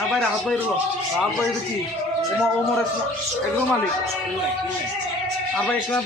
না বাইরে হাত বাইরে কি ওমর একদম মালিক আর ভাই ইসলাম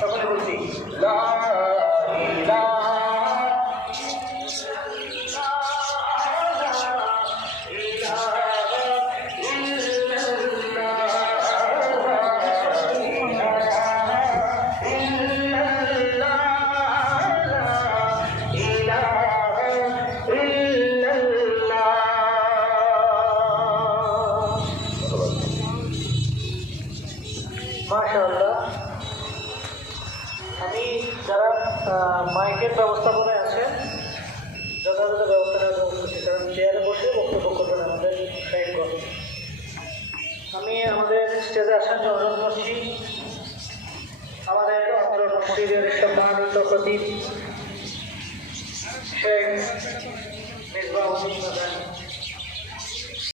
সকলে বলছি লা ইলাহা মাশাআল্লাহ। আমি যারা মাইকের ব্যবস্থাপনায় আছেন যথাযথ ব্যবস্থা নেওয়ার জন্য করছি, কারণ চেয়ারে বসে বক্তব্য করবেন আমাদের সাহেবগণ। আমি আমাদের স্টেজে আসার জন্য অনুরোধ করছি আমাদের অত্র মসজিদের সম্মানিত খতিব শেখ মিসবাহ উদ্দিন